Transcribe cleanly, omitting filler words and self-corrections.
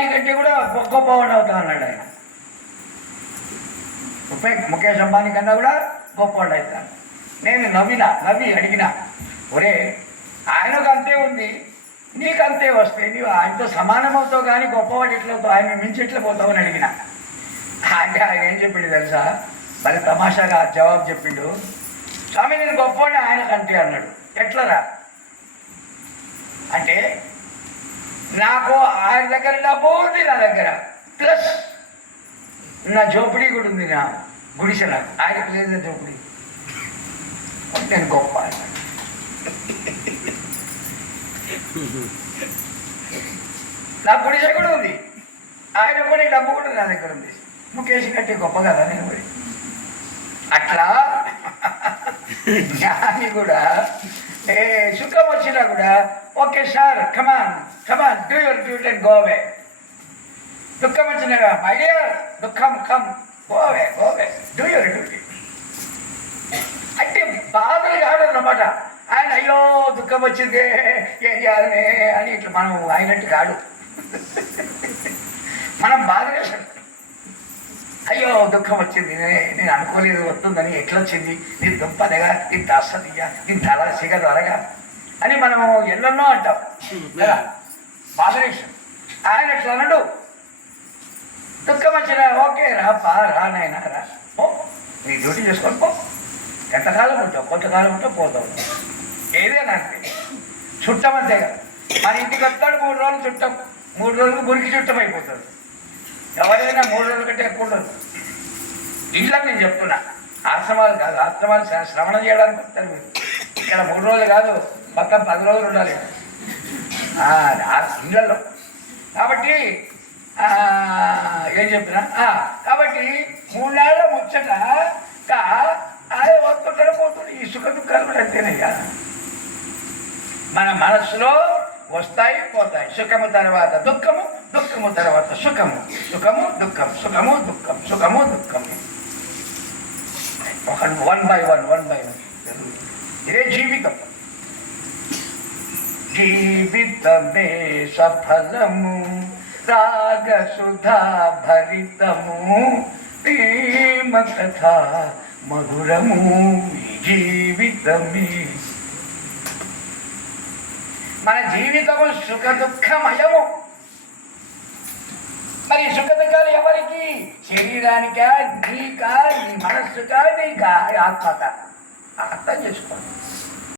అంబానీ కంటే కూడా గొప్పవాడు అవుతా అన్నాడు ఆయన. ముఖేష్ అంబానీ కన్నా కూడా గొప్పవాడు అవుతాను. నేను నవ్వి అడిగిన, ఒరే ఆయనకు అంతే ఉంది, నీకు అంతే వస్తే నీవు ఆయనతో సమానమవుతావు కానీ గొప్పవాడు ఎట్లవుతావు, ఆయన మించి ఎట్లా పోతావు అని అడిగిన. అంటే ఆయన ఏం చెప్పిండు తెలుసా, మరి తమాషాగా జవాబు చెప్పిండు, స్వామి నేను గొప్పవాడిని ఆయనకంటే అన్నాడు. ఎట్లరా అంటే, నాకు ఆయన దగ్గర డబ్బు ఉంది, నా దగ్గర ప్లస్ నా జోపిడి కూడా ఉంది, నా గుడిసె నాకు, ఆయనకు లేదు జోపిడి, నేను గొప్ప అన్నాడు. నా గుడిసె కూడా ఉంది, ఆయన కూడా డబ్బు కూడా నా దగ్గర ఉంది, ముఖేష్ కంటే గొప్ప కదా నేను పోయి. అట్లా జ్ఞాని కూడా సుఖం వచ్చినా కూడా okay sir come on do your duty and go away. దుఃఖం వచ్చినా మై డియర్ దుఃఖం come go away do your duty. అంటే బాధలు కాదు అన్నమాట. ఆయన అయ్యో దుఃఖం వచ్చింది ఏం చేయాలని అని ఇట్లా మనం అయినట్టు కాదు. మనం బాధ చేసాం, అయ్యో దుఃఖం వచ్చింది, నేను అనుకోలేదు వస్తుందని, ఎట్లా వచ్చింది, నేను దుంపదగా, ఇంత అసదిగా, ఇంత అలా సిగదరగా అని మనం ఎన్నెన్నో అంటాం కదా, బాధరేషన్. ఆయన ఎట్లా అన్నాడు, దుఃఖం వచ్చిన ఓకే రా నాయన రా, ఓ నీ డ్యూటీ చేసుకొని పో, ఎంతకాలం ఉంటావు, కొంతకాలం ఉంటావు పోతావు, ఏదేనా అంటే చుట్టం అంతే కదా. మన ఇంటికి వస్తాడు 3 రోజులు చుట్టం, 3 రోజులకు మురికి చుట్టం అయిపోతాడు. ఎవరైనా 3 రోజుల కంటే ఎక్కువ ఉండదు. ఇట్లా నేను చెప్తున్నా, ఆశ్రమాలు కాదు, ఆశ్రమాలు శ్రవణం చేయడానికి వస్తారు మీరు. ఇక్కడ 3 రోజులు కాదు, మొత్తం 10 రోజులు ఉండాలి ఇళ్ళల్లో. కాబట్టి ఏం చెప్పినా, కాబట్టి 3 నెలల ముచ్చట అదే వస్తుంటారు పోతుంది. ఈ సుఖ దుఃఖాలు కూడా అంతేనయ్యా, మన మనస్సులో వస్తాయి పోతాయి. సుఖము తర్వాత దుఃఖము, దుఃఖము తర్వాత సుఖము, సుఖము దుఃఖం, సుఖము దుఃఖం, సుఖము దుఃఖము, వన్ బై వన్. ఇదే జీవితం. జీవితమే సఫలము, రాగ సుధా భరితము, ప్రేమ కథ మధురము, జీవితమే. మన జీవితము సుఖ దుఃఖమయము. మరి సుఖ దుఃఖాలు ఎవరికి? శరీరానికా, నీకా, నీ మనస్సుకా, నీకా, ఆత్మక. అర్థం చేసుకోండి.